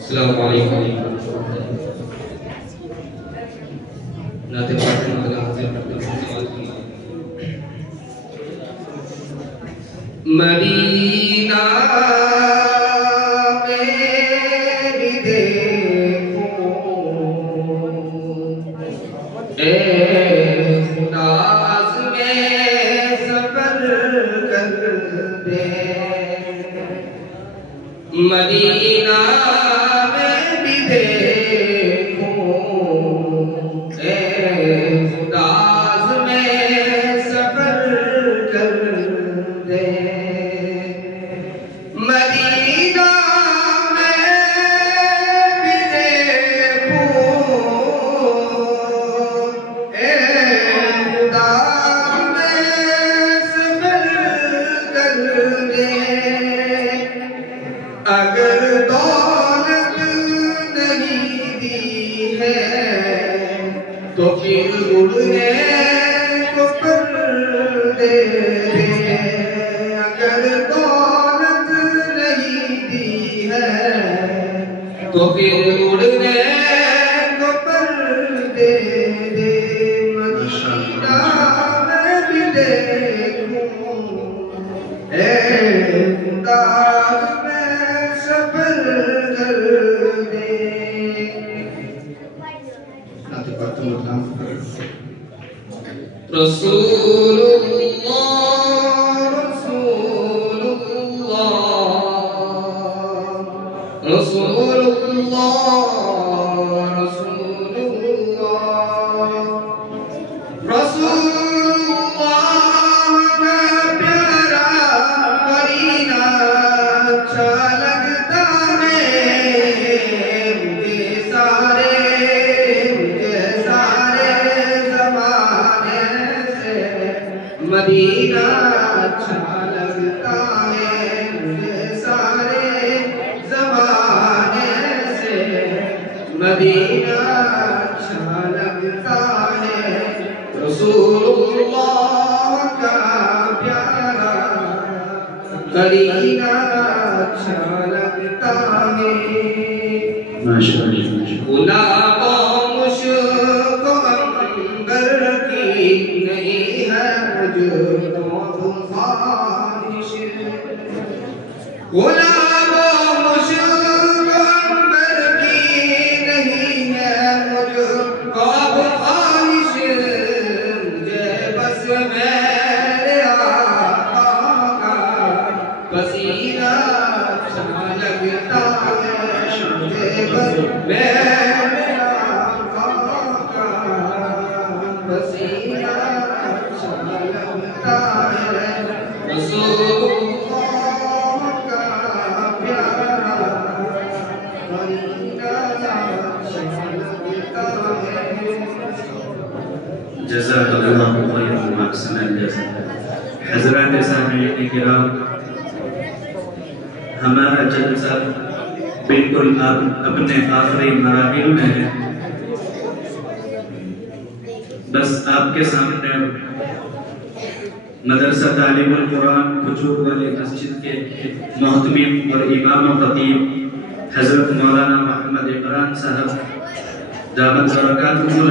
अस्सलामु अलैकुम नाते पाठन वाला हाजिर मदीना में भी देखो ए खुदास में सफर कर दे मदीना में भी देखो ए खुदास में सफर कर दे मदीना में भी देखो ए खुदास में सफर कर दे अगर दौलत नहीं दी है तो फिर उड़ने को पर दे अगर दौलत नहीं दी है तो फिर उड़ने को पर दे मदीना में भी देखूं ए खुदा रसूलुल्लाह रसूलुल्लाह रसूलुल्लाह रसूलुल्लाह रसूलुल्लाह का प्यारा करीना अच्छा लगता है मुझे सारे मदीना अच्छा लगता है मुझे सारे ज़माने से मदीना अच्छा लगता है रसूलुल्लाह का प्यारा करीना अच्छा लगता है माशाअल्लाह गुलाबों मुश्को अंबर की नहीं है मुझको ख्वाहिश गुलाबों मुश्को अंबर की नहीं है मुझको ख्वाहिश मुझे बस मेरे आका का पसीना अच्छा लगता है मुझे बस मेरे आका का पसीना अच्छा लगता है रसूलुल्लाह का प्यारा करीना अच्छा लगता है जज़ाकल्लाहु खैरन व अहसनल जज़ा। हज़रात सामईन किराम, हमारा जलसा बिल्कुल अपने आखिरी मराहिल में है। बस आपके सामने मदरसा तालीमुल कुरान खजूर वाली मस्जिद के मोहतमीम और इमाम खतीब हज़रत मौलाना मोहम्मद इमरान साहब दामत बरकातुहु